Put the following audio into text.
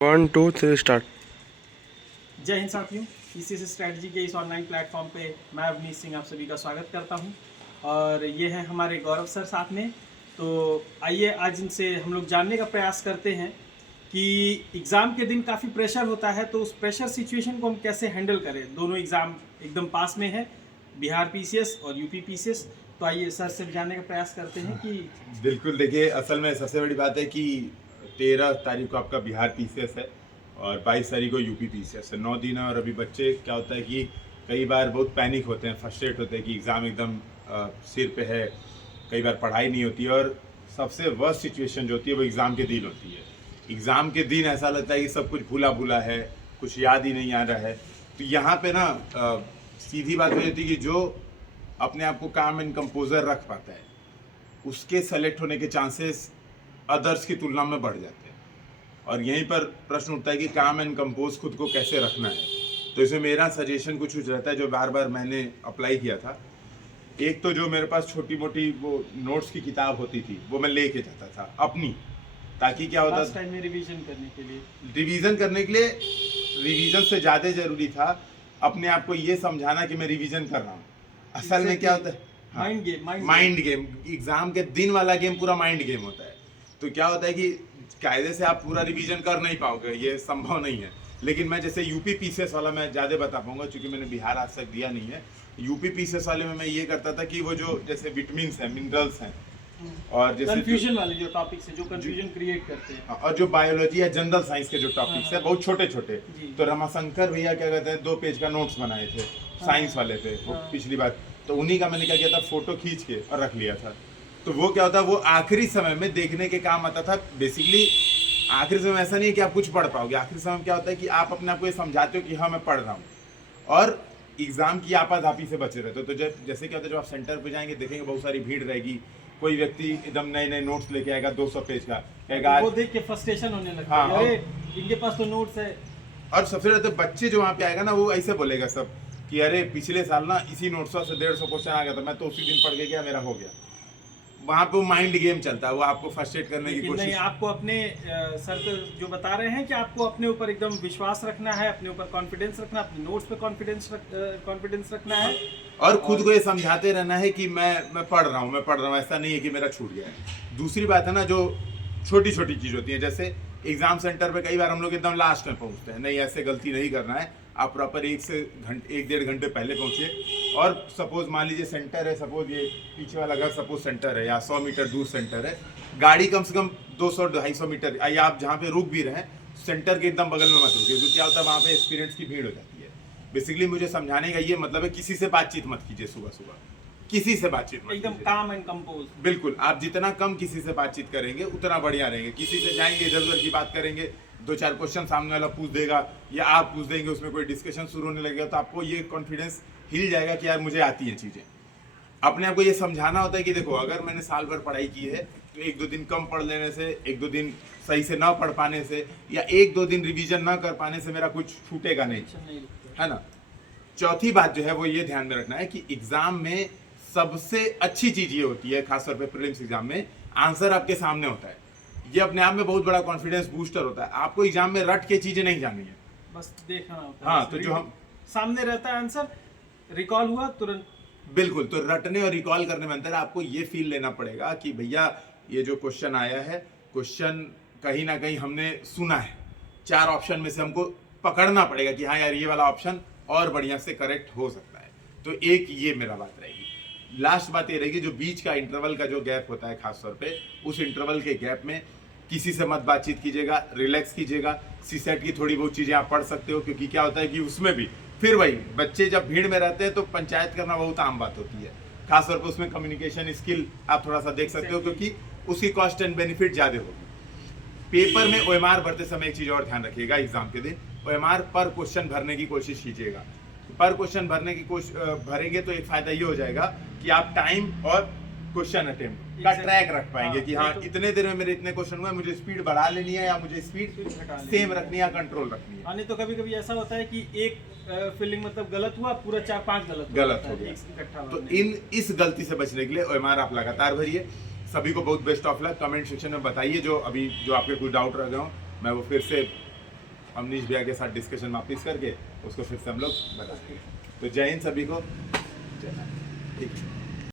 One two three start. जय हिंद साथियों, PCS strategy के इस ऑनलाइन प्लेटफॉर्म पे मैं अवनीश सिंह आप सभी का स्वागत करता हूं और ये है हमारे गौरव सर साथ में। तो आइए आज इनसे हम लोग जानने का प्रयास करते हैं कि एग्ज़ाम के दिन काफ़ी प्रेशर होता है, तो उस प्रेशर सिचुएशन को हम कैसे हैंडल करें। दोनों एग्ज़ाम एकदम पास में है, बिहार पीसीएस और यूपी पीसीएस। तो आइए सर से जानने का प्रयास करते हैं कि बिल्कुल। देखिए, असल में सबसे बड़ी बात है कि 13 तारीख को आपका बिहार पीसीएस है और 22 तारीख को यूपी पीसीएस है। 9 दिन है और अभी बच्चे क्या होता है कि कई बार बहुत पैनिक होते हैं, फ्रस्ट्रेट होते हैं कि एग्ज़ाम एकदम सिर पे है, कई बार पढ़ाई नहीं होती और सबसे वर्स्ट सिचुएशन जो होती है वो एग्ज़ाम के दिन होती है। एग्ज़ाम के दिन ऐसा लगता है कि सब कुछ भूला भूला है, कुछ याद ही नहीं आ रहा है। तो यहाँ पे ना सीधी बात हो जाती है कि जो अपने आप को काम एंड कंपोजर रख पाता है उसके सेलेक्ट होने के चांसेस अदर्स की तुलना में बढ़ जाते हैं। और यहीं पर प्रश्न उठता है कि काम एंड कंपोज खुद को कैसे रखना है। तो इसमें मेरा सजेशन कुछ रहता है जो बार बार मैंने अप्लाई किया था। एक तो जो मेरे पास छोटी मोटी वो नोट्स की किताब होती थी वो मैं लेके जाता था अपनी, ताकि क्या होता फर्स्ट टाइम में रिवीजन करने के लिए रिवीजन से ज़्यादा ज़रूरी था अपने आप को ये समझाना कि मैं रिवीजन कर रहा हूँ। असल में क्या होता है, माइंड गेम। एग्जाम के दिन वाला गेम पूरा माइंड गेम होता है। तो क्या होता है कि कायदे से आप पूरा रिवीजन कर नहीं पाओगे, ये संभव नहीं है। लेकिन मैं जैसे यूपी पीसीएस वाला मैं ज़्यादा बता पाऊंगा क्योंकि मैंने बिहार आज तक दिया नहीं है। यूपी पीसीएस वाले में मैं ये करता था कि वो जो जैसे विटामिन हैं, मिनरल्स हैं और जैसे कंफ्यूजन वाले जो टॉपिक्स है, जो कंफ्यूजन क्रिएट करते हैं, और जो बायोलॉजी या जनरल साइंस के जो टॉपिक्स है बहुत छोटे छोटे। तो रमाशंकर भैया क्या कहते हैं 2 पेज का नोट्स बनाए थे साइंस वाले पे वो पिछली बार। तो उन्हीं का मैंने क्या किया था, फोटो खींच के और रख लिया था। तो वो क्या होता है, वो आखिरी समय में देखने के काम आता था। बेसिकली आखिरी समय ऐसा नहीं है कि आप कुछ पढ़ पाओगे। आखिरी समय क्या होता है कि आप अपने आप को ये समझाते हो कि हाँ मैं पढ़ रहा हूँ और एग्जाम की आपाधापी से बचे रहते हो। तो जैसे क्या होता है, जब आप सेंटर पे जाएंगे देखेंगे बहुत सारी भीड़ रहेगी, कोई व्यक्ति एकदम नए नए नोट्स लेके आएगा 200 पेज का, कहेगा वो देख के फ्रस्ट्रेशन होने लगता हाँ, है, अरे इनके पास तो नोट्स है। और सबसे ज्यादा बच्चे जो वहाँ पे आएगा ना वो ऐसे बोलेगा सब कि अरे पिछले साल ना इसी नोट्स से 150 क्वेश्चन आ गया था, मैं तो उसी दिन पढ़ के गया, मेरा हो गया। वहाँ पे वो माइंड गेम चलता है, वो आपको फर्स्ट्रेट करने की कोशिश। नहीं, आपको अपने सर तो जो बता रहे हैं कि आपको अपने ऊपर एकदम विश्वास रखना है, अपने ऊपर कॉन्फिडेंस रखना, अपने नोट्स पे कॉन्फिडेंस रखना है और खुद को ये समझाते रहना है कि मैं पढ़ रहा हूँ, ऐसा नहीं है कि मेरा छूट गया है। दूसरी बात है ना, जो छोटी छोटी चीज़ होती है, जैसे एग्जाम सेंटर पे कई बार हम लोग एकदम लास्ट में पहुँचते हैं, नहीं ऐसे गलती नहीं करना है, आप प्रॉपर 1 डेढ़ घंटे पहले पहुँचिए। और सपोज मान लीजिए सेंटर है, सपोज ये पीछे वाला घर सपोज सेंटर है या 100 मीटर दूर सेंटर है, गाड़ी कम से कम 200-250 मीटर या आप जहाँ पे रुक भी रहे सेंटर के एकदम बगल में मत रुकिए, क्योंकि क्या होता है वहाँ पे एक्सपीरियंस की भीड़ हो जाती है। बेसिकली मुझे समझाने का ये मतलब है किसी से बातचीत मत कीजिए सुबह सुबह, किसी से बातचीत मत एकदम कीजिए। काम एंड कंपोज। बिल्कुल, आप जितना कम किसी से बातचीत करेंगे उतना बढ़िया रहेंगे। किसी से जाएंगे इधर उधर की बात करेंगे, 2-4 क्वेश्चन सामने वाला पूछ देगा या आप पूछ देंगे, उसमें कोई डिस्कशन शुरू होने लगेगा, तो आपको ये कॉन्फिडेंस हिल जाएगा कि यार मुझे आती हैं चीज़ें। अपने आप को ये समझाना होता है कि देखो अगर मैंने साल भर पढ़ाई की है तो 1-2 दिन कम पढ़ लेने से, 1-2 दिन सही से ना पढ़ पाने से या 1-2 दिन रिवीजन ना कर पाने से मेरा कुछ छूटेगा नहीं, है ना। चौथी बात जो है वो ये ध्यान में रखना है कि एग्जाम में सबसे अच्छी चीज ये होती है, खासतौर पे प्रीलिम्स एग्जाम में आंसर आपके सामने होता है। ये अपने आप में बहुत बड़ा कॉन्फिडेंस बूस्टर होता है। आपको एग्जाम में रट के चीजें नहीं जाननी है, बस देखना होता है। हाँ, तो जो हम सामने रहता है आंसर, रिकॉल हुआ तुरंत। बिल्कुल, तो रटने और रिकॉल करने में अंतर है। आपको ये फील लेना पड़ेगा कि भैया ये जो क्वेश्चन आया है, क्वेश्चन कहीं ना कहीं हमने सुना है, 4 ऑप्शन में से हमको पकड़ना पड़ेगा कि हाँ यार ये वाला ऑप्शन और बढ़िया से करेक्ट हो सकता है। तो एक ये मेरा बात रहेगी। लास्ट बात ये रहेगी, जो बीच का इंटरवल का जो गैप होता है खासतौर पे, उस इंटरवल के गैप में किसी से मत बातचीत कीजिएगा, रिलैक्स कीजिएगा। सीसेट की थोड़ी बहुत चीज़ें आप पढ़ सकते हो, क्योंकि क्या होता है कि उसमें भी फिर वही बच्चे जब भीड़ में रहते हैं तो पंचायत करना बहुत आम बात होती है। खासतौर पर उसमें कम्युनिकेशन स्किल आप थोड़ा सा देख सकते हो, क्योंकि उसकी कॉस्ट एंड बेनिफिट ज़्यादा होगी। पेपर में ओएमआर भरते समय एक चीज़ और ध्यान रखिएगा, एग्जाम के दिन ओएमआर पर क्वेश्चन भरने की कोशिश कीजिएगा। पर क्वेश्चन भरने की भरेंगे तो एक फायदा ये हो जाएगा कि आप टाइम और क्वेश्चन अटेम्प्ट का ट्रैक रख पाएंगे कि हाँ इतने देर में मेरे इतने क्वेश्चन हुए, मुझे स्पीड बढ़ा लेनी है या मुझे स्पीड सेम रखनी है या कंट्रोल रखनी है। नहीं तो कभी कभी ऐसा होता है कि एक फिलिंग मतलब गलत हुआ, पूरा 4-5 गलत हो गया। तो इस गलती से बचने के लिए ओएमआर आप लगातार भरिए। सभी को बहुत best of luck. Comment section में बताइए जो आपके कुछ डाउट रह गए हो, मैं वो फिर से अमनीश भैया के साथ डिस्कशन वापिस करके उसको फिर से हम लोग बताएंगे। तो जय हिंद सभी को, जय हिंद। ठीक है।